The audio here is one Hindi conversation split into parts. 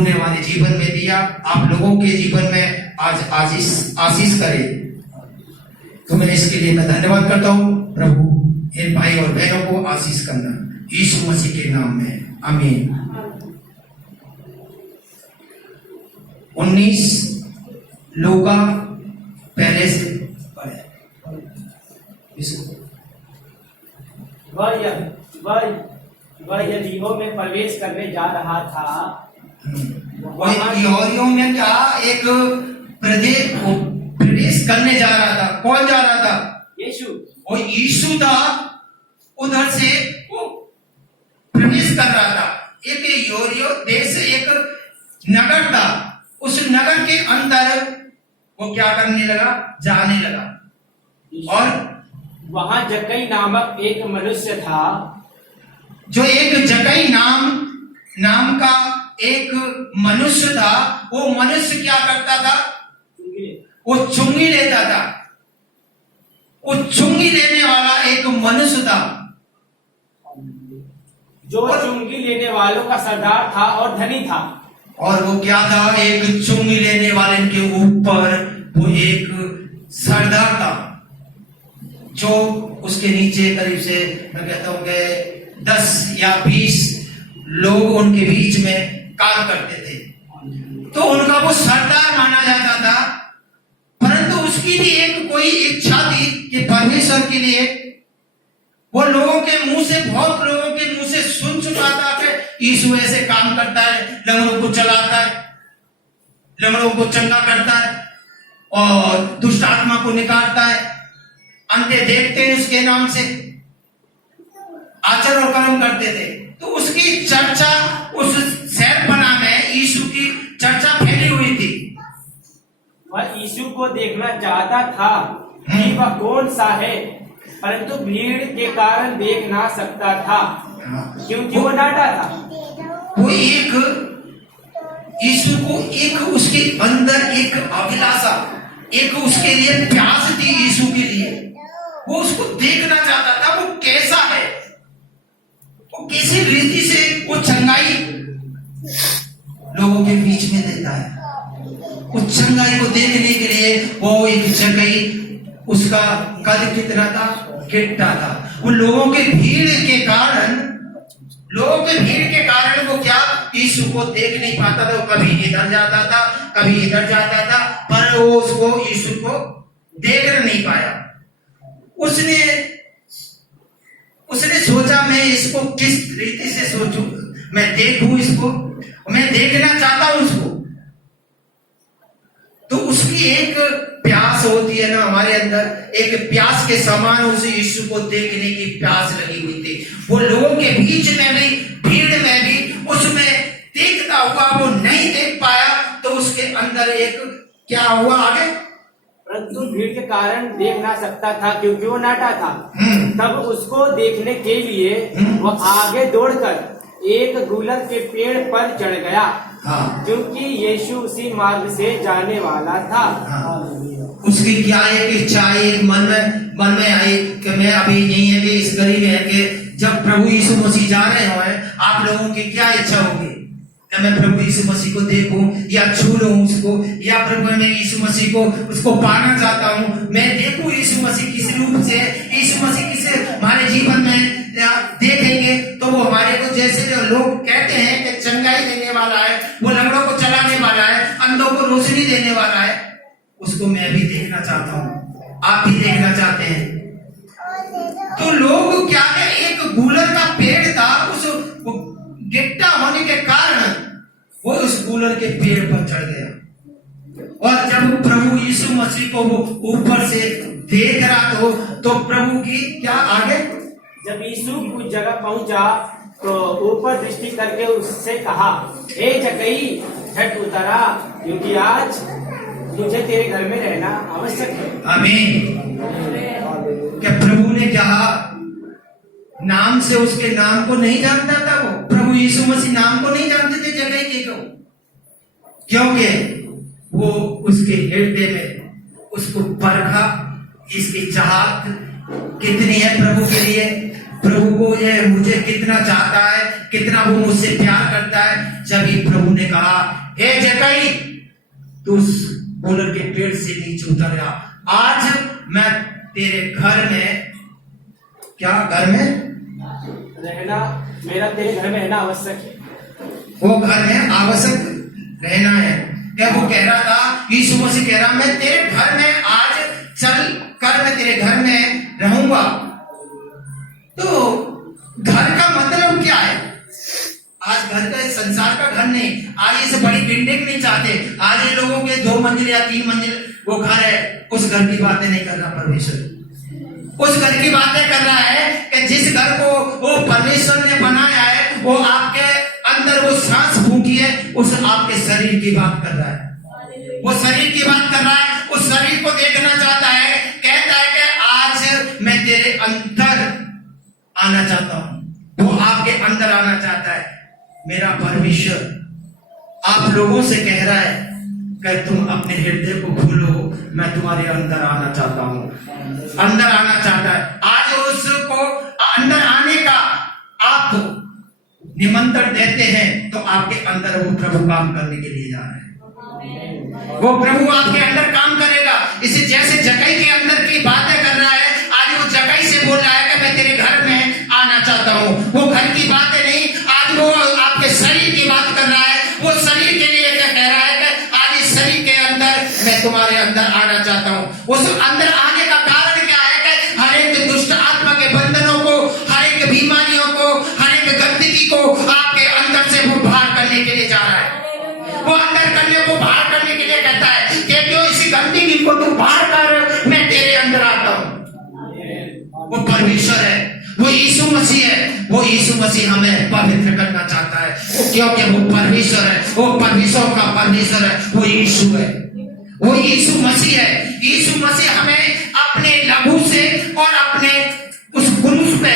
प्रभु ने हमारे जीवन में दिया, आप लोगों के जीवन में आज आशीष करे। तो मैं इसके लिए मैं धन्यवाद करता हूँ। प्रभु इन भाई और बहनों को आशीष करना, यीशु मसीह के नाम में, आमीन। 19 लूका पहले से पढ़े। वह यरीहो में प्रवेश करने जा रहा था। यरीहो में क्या एक प्रवेश करने जा रहा था। कौन जा रहा था? यीशु। वो यीशु था, उधर से वो प्रवेश कर रहा था। एक यरीहो देश एक नगर था, उस नगर के अंदर वो क्या करने लगा? जाने लगा। और वहां जक्कई नामक एक मनुष्य था, जो एक जक्कई नाम का एक मनुष्य था। वो मनुष्य क्या करता था? वो चुंगी लेता था। वो चुंगी लेने वाला एक मनुष्य था, जो चुंगी लेने वालों का सरदार था और धनी था। और वो क्या था? एक चुंगी लेने वाले के ऊपर वो एक सरदार था, जो उसके नीचे करीब से मैं कहता हूं कि 10 या 20 लोग उनके बीच में काम करते थे। तो उनका वो सरदार माना जाता था। परंतु उसकी भी एक कोई इच्छा थी कि परमेश्वर के लिए वो लोगों के मुंह से, बहुत लोगों के मुंह से सुन चुका था कि यीशु ऐसे काम करता है, लंगड़ों को चलाता है, लंगड़ों को चंगा करता है और दुष्ट आत्मा को निकालता है, अंधे देखते हैं उसके नाम से, आचरण और कर्म करते थे। तो उसकी चर्चा उस शहरपनाह में यीशु की चर्चा फैली हुई थी। वह यीशु को देखना चाहता था कि वह कौन सा है, परंतु भीड़ के कारण देख ना सकता था, क्योंकि वो डांटा था। वो एक यीशु को एक उसके अंदर एक अभिलाषा, एक उसके लिए प्यास थी यीशु के लिए। वो उसको देखना चाहता था, वो कैसा है, वो किसी रीति से वो चंगाई लोगों के बीच में देता है। उस चंगाई को देखने के लिए वो एक जगह, उसका कद कितना था? गिट्टा था। वो लोगों के भीड़ के कारण वो क्या यीशु को देख नहीं पाता था। वो कभी इधर जाता था, कभी इधर जाता था, पर वो उसको यीशु को देख नहीं पाया। उसने सोचा मैं इसको किस रीति से सोचूं, मैं देखूं इसको, मैं देखना चाहता हूं उसको। तो उसकी एक प्यास होती है ना हमारे अंदर, एक प्यास के समान उस यीशु को देखने की प्यास लगी हुई थी। वो लोगों के बीच में भी, भीड़ में भी उसमें देखता हुआ वो नहीं देख पाया। तो उसके अंदर एक क्या हुआ आगे? परंतु भीड़ के कारण देख ना सकता था, क्योंकि वो नाटा था। तब उसको देखने के लिए वो आगे दौड़कर एक गुलर के पेड़ पर चढ़ गया, क्योंकि यीशु उसी मार्ग से जाने वाला था। उसकी क्या एक इच्छा, एक मन में आई कि मैं अभी नहीं है कि इस गली में है कि जब प्रभु यीशु मसीह जा रहे हो, आप लोगों की क्या इच्छा होगी कि मैं प्रभु यीशु मसीह को देखूं या छू लूं उसको, या प्रभु मैं यीशु मसीह को उसको पाना चाहता हूं, मैं देखूं यीशु मसीह किस रूप से, यीशु मसीह किस हमारे जीवन में देखेंगे। तो वो हमारे को जैसे जो लोग कहते हैं कि चंगाई देने वाला है, वो लंगड़ों को चलाने वाला है, अंधों को रोशनी देने वाला है, उसको मैं भी देखना चाहता हूं, आप भी देखना चाहते हैं। तो लोग क्या है, एक गूलर का पेड़ था, उस गिट्टा होने के कारण वो उस गूलर के पेड़ पर चढ़ गया। और जब प्रभु यीशु मसीह को वो ऊपर से देख रहा तो प्रभु की क्या आगे? जब यीशु उस जगह पहुंचा तो ऊपर दृष्टि करके उससे कहा, हे जक्कई, झट उतरा, क्योंकि आज तुझे तेरे घर में रहना आवश्यक है। आमीन। क्या प्रभु ने कहा? नाम से उसके नाम को नहीं जानता था वो। प्रभु यीशु मसीह नाम को नहीं जानते थे जगह के को, क्योंकि वो उसके हृदय में उसको परखा, इसकी चाहत कितनी है प्रभु के लिए, प्रभु को ये मुझे कितना चाहता है, कितना वो मुझसे प्यार करता है। जब ही प्रभु ने कहा, हे जक्कई, तू उस बोलर के पेड़ से नीचे उतर जा, आज मैं तेरे घर में, क्या घर में रहना, मेरा तेरे घर में रहना आवश्यक है। वो घर में आवश्यक रहना है। क्या वो कह रहा था, यीशु मसीह कह रहा, मैं तेरे घर में आज चल कर मैं तेरे घर में रहूंगा। तो घर का मतलब क्या है? आज घर का, संसार का घर नहीं, आज इसे बड़ी बिल्डिंग नहीं चाहते। आज ये लोगों के 2 मंजिल या 3 मंजिल वो घर है, उस घर की बातें नहीं कर रहा परमेश्वर। उस घर की बातें कर रहा है कि जिस घर को वो परमेश्वर ने बनाया है, वो आपके अंदर वो सांस फूंकी है, उस आपके शरीर की बात कर रहा है। वो शरीर की बात कर रहा है, उस शरीर को देखना चाहता है। कहता है कि आज मैं तेरे अंदर आना चाहता हूं। वो आपके अंदर आना चाहता है। मेरा परमेश्वर आप लोगों से कह रहा है कि तुम अपने हृदय को खोलो, मैं तुम्हारे अंदर आना चाहता हूं। अंदर आना चाहता है। आज उसको अंदर आने का आप निमंत्रण देते हैं, तो आपके अंदर वो प्रभु काम करने के लिए जा रहे हैं। वो प्रभु आपके अंदर काम करेगा। इसे जैसे जक्कई के अंदर की बातें कर रहा है, आज वो जक्कई से बोल रहा है कि मैं तेरे घर में आना चाहता हूँ। वो घर की बातें नहीं, आज वो आपके शरीर की बात कर रहा है। वो शरीर के लिए क्या कह रहा है कि आज इस शरीर के अंदर मैं तुम्हारे अंदर आना चाहता हूँ। उस अंदर आने का कारण क्या है कि हर एक दुष्ट आत्मा के बंधनों को, हर एक बीमारियों को, हर एक गंदगी को आपके अंदर से वो बाहर करने के लिए जा रहा है। वो अंदर करने को, बाहर करने के लिए कहता है कि क्यों इसी गंदगी को तू बाहर कर, मैं तेरे अंदर आता हूँ। वो परमेश्वर है, वो यीशु मसीह है। वो यीशु मसीह हमें पवित्र करना चाहता है, क्योंकि वो परमेश्वर है। वो परमेश्वर का परमेश्वर है, वो यीशु है, वो यीशु मसीह है। यीशु मसीह हमें अपने लहू से और अपने उस क्रूस पे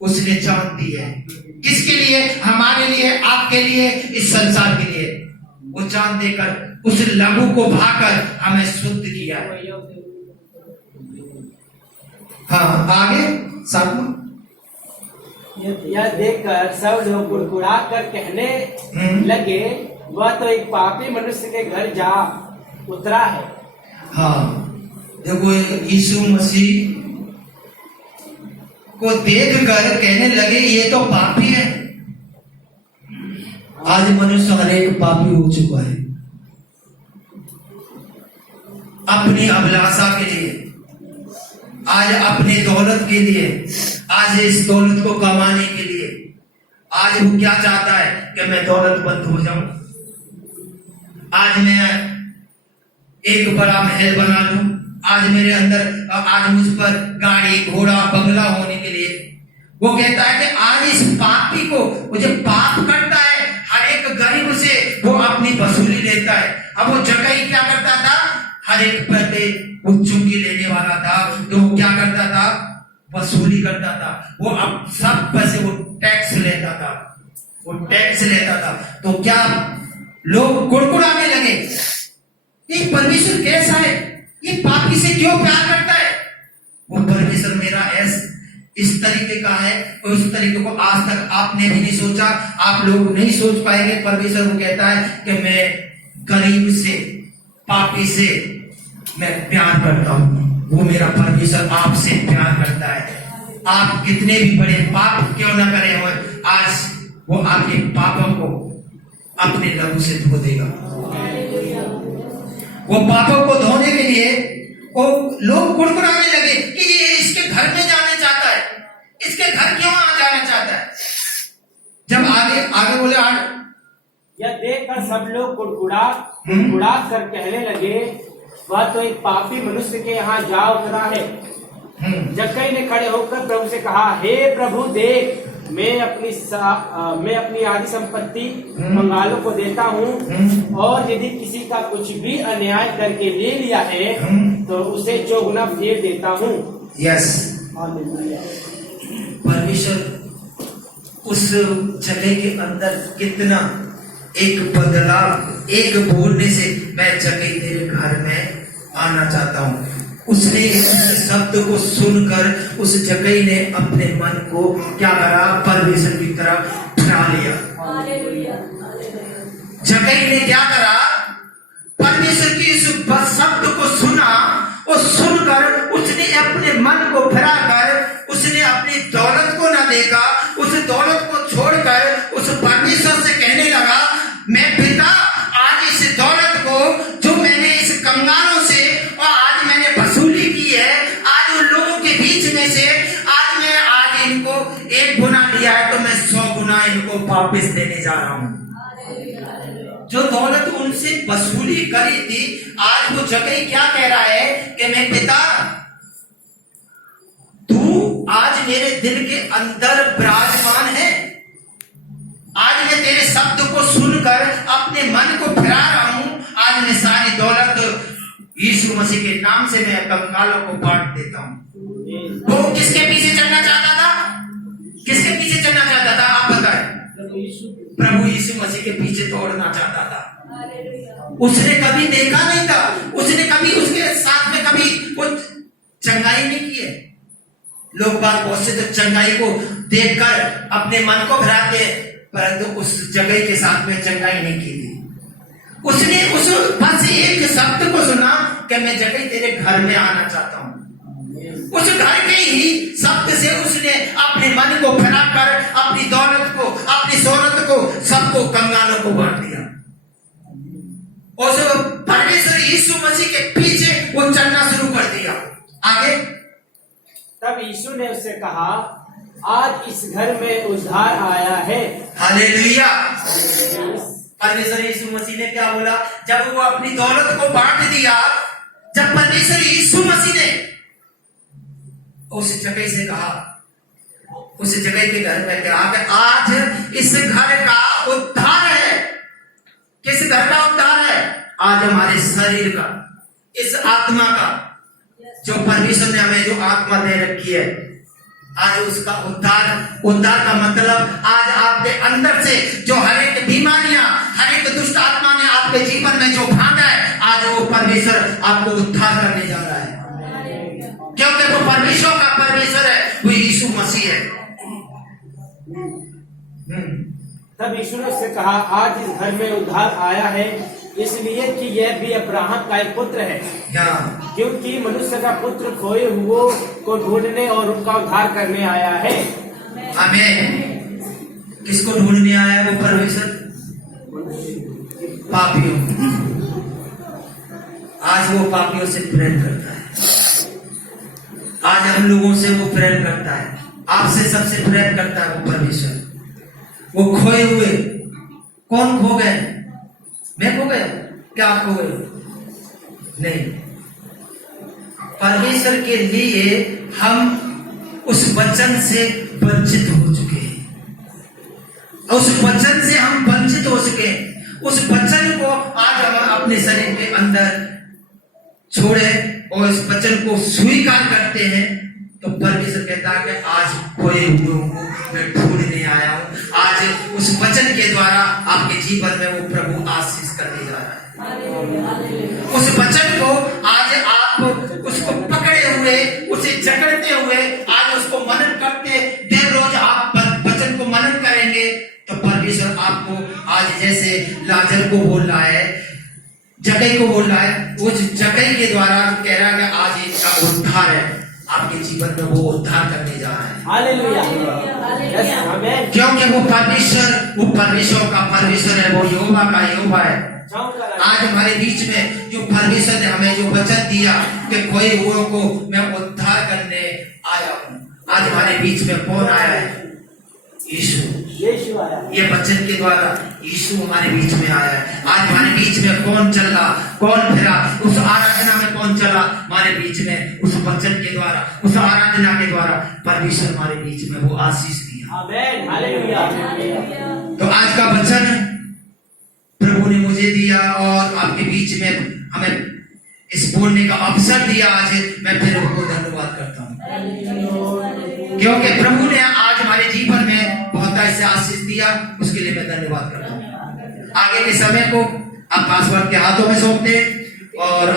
उसने जान दी है। किसके लिए? हमारे लिए, आपके लिए, इस संसार के लिए। वो जान देकर उस लहू को बहाकर हमें शुद्ध किया है। हाँ, आगे साथ यह देखकर सब लोग कुड़कुड़ा कर कहने लगे, वह तो एक पापी मनुष्य के घर जा उतरा है। हाँ, देखो यीशु मसीह को देखकर कहने लगे ये तो पापी है। आज मनुष्य हर एक पापी हो चुका है। अपनी अभिलाषा के लिए, आज अपनी दौलत के लिए, आज इस दौलत को कमाने के लिए, आज वो क्या चाहता है कि मैं दौलतमंद हो जाऊं। आज मैं एक बड़ा महल बना लूं। आज मेरे अंदर, आज मुझ पर गाड़ी, घोड़ा, बंगला होने के लिए। वो कहता है कि आज इस पापी को, वो जब पाप करता है, हर एक गरीब से वो अपनी वसूली लेता है। अब वो जक्कई क्या करता था? हर एक पैसे वो चुंगी लेने वाला था, तो वो क्या करता था? वसूली करता था। वो अब सब पैसे वो टैक्स लेता था, वो टैक्स लेता था। तो क्या लोग कुड़कुड़ाने लगे, ये परमेश्वर कैसा है, ये पापी से क्यों प्यार करता है? वो परमेश्वर मेरा इस तरीके का है, उस तरीके को आज तक आपने भी नहीं सोचा, आप लोग नहीं सोच पाएंगे। परमेश्वर को कहता है कि मैं गरीब से, पापी से मैं प्यार करता हूं। वो मेरा परमेश्वर आपसे प्यार करता है। आप कितने भी बड़े पाप क्यों न करे हो, आज वो आपके पापों को अपने लहू से धो देगा। वो पापों को धोने के लिए वो लोग कुड़कुड़ाने लगे कि ये इसके घर में जाना चाहता है, इसके घर क्यों आ जाना चाहता है। जब आगे बोले, यह देखकर सब लोग कुड़कुड़ा कर कहने लगे, वह तो एक पापी मनुष्य के यहाँ जा उतरा है। जक्कई ने खड़े होकर प्रभु से कहा, हे प्रभु देख, मैं अपनी आधी संपत्ति कंगालों को देता हूँ, और यदि किसी का कुछ भी अन्याय करके ले लिया है तो उसे 4 गुना फेर देता हूँ। यस, परमेश्वर उस जगह के अंदर कितना एक बदलाव, एक बोलने से मैं जक्कई तेरे घर में आना चाहता हूँ। उसने इस शब्द को सुनकर उस जगई ने अपने मन को क्या करा, परमेश्वर की तरफ फिरा लिया। जगई ने क्या करा, परमेश्वर की इस शब्द को सुना और सुनकर उसने अपने मन को फिरा कर उसने अपनी दौलत को ना देखा, उस दौलत को छोड़कर उस परमेश्वर से कहने लगा, मैं पिता आज इस दौलत को जो मैंने इस कंगालों से और आज मैंने वसूली की है, आज उन लोगों के बीच में से आज इनको 1 गुना लिया है तो मैं 100 गुना इनको वापस देने जा रहा हूं। जो दौलत उनसे वसूली करी थी, आज वो जगह क्या कह रहा है कि मैं पिता, तू आज मेरे दिल के अंदर विराजमान है, आज मैं तेरे शब्द को सुनकर अपने मन को फिरा रहा हूं, आज मैं सारी दौलत यीशु मसीह के नाम से मैं कंगालों को बांट देता हूं। वो किसके पीछे चलना चाहता था? किसके पीछे चलना चाहता था? आप बताएं। प्रभु यीशु मसीह के पीछे दौड़ना चाहता था। उसने कभी देखा नहीं था, उसने कभी उसके साथ में कभी कुछ चंगाई नहीं की है। लोग बात बहुत से तो चंगाई को देखकर अपने मन को भराते, परंतु उस जगह के साथ में चंगाई नहीं की थी। उसने उस बस एक शब्द को सुना कि मैं जगह तेरे घर में आना चाहता हूं। उस घर के ही शब्द से उसने अपने मन को फैलाकर अपनी दौलत को, अपनी शोहरत को, सबको कंगालों को बांट दिया। और परमेश्वर यीशु मसीह के पीछे वो चलना शुरू कर दिया। आगे तब यीशु ने उससे कहा, आज इस घर में उद्धार आया है। हालेलुया। परमेश्वर यीशु मसीह ने क्या बोला? जब वो अपनी दौलत को बांट दिया, जब परमेश्वर यीशु मसीह ने उस जगह से कहा, उस जगह के घर में कहा कि आज इस घर का उद्धार है। किस घर का उद्धार है? आज हमारे शरीर का, इस आत्मा का, जो परमेश्वर ने हमें जो आत्मा दे रखी है, आज उसका उद्धार का मतलब आज आपके अंदर से जो हर एक बीमारियां, हर एक दुष्ट आत्मा ने आपके जीवन में जो बांधा है, आज वो परमेश्वर आपको उद्धार करने जा रहा है। क्योंकि वो परमेश्वर का परमेश्वर है, वो यीशु मसीह है। तब यीशु ने उससे कहा, आज इस घर में उद्धार आया है, इसलिए कि यह भी अब्राहम का एक पुत्र है। क्योंकि मनुष्य का पुत्र खोए हुओं को ढूंढने और उनका उद्धार करने आया है। आमीन। किसको ढूंढने आया वो परमेश्वर? पापियों। आज वो पापियों से प्रेम करता है। आज हम लोगों से वो प्रेम करता है, आपसे सबसे प्रेम करता है वो परमेश्वर। वो खोए हुए, कौन खो गए? मैं खो गया? क्या आप खो गए? नहीं। परमेश्वर के लिए हम उस वचन से वंचित हो चुके हैं। उस वचन से हम वंचित हो चुके हैं। उस वचन को आज हम अपने शरीर के अंदर छोड़े और इस वचन को स्वीकार करते हैं, तो परमेश्वर कहता है कि आज खोए हुओं को मैं ढूंढने आया हूं। आज उस वचन के द्वारा आपके जीवन में वो प्रभु आशीष करने जा रहा है। उस वचन को आज आप उसको पकड़े हुए, उसे जकड़ते हुए, आज उसको मनन करके दिन रोज आप वचन को मनन करेंगे, तो परमेश्वर आपको आज जैसे लाजर को बोल रहा है, जगह को बोल रहा है, उस जगह के द्वारा कह रहा है कि आज इसका उद्धार है, आपके जीवन में वो उद्धार करने जा रहा है। हालेलुया। क्योंकि वो परमेश्वर का परमेश्वर है, वो यहोवा का यहोवा है। आज हमारे बीच में जो परमेश्वर ने हमें जो वचन दिया कि खोए हुओं को मैं उद्धार करने आया हूं, आज हमारे बीच में कौन आया है? यीशु आया। ये वचन के द्वारा यीशु हमारे बीच में आया है। आज हमारे बीच में कौन चल रहा, कौन फिरा, उस आराधना में कौन चला हमारे बीच में, उस वचन के द्वारा, उस आराधना के द्वारा परमेश्वर हमारे बीच में वो आशीष दिया। आमीन। हालेलुया। तो आज का वचन प्रभु ने मुझे दिया और आपके बीच में हमें इस बोलने का अवसर दिया। आज मैं फिर उनको धन्यवाद करता हूँ, क्योंकि प्रभु ने आज हमारे जीवन में बहुत ऐसे आशीष दिया, उसके लिए मैं धन्यवाद करता हूँ। आगे के समय को आप पासवान के हाथों में सौंपते और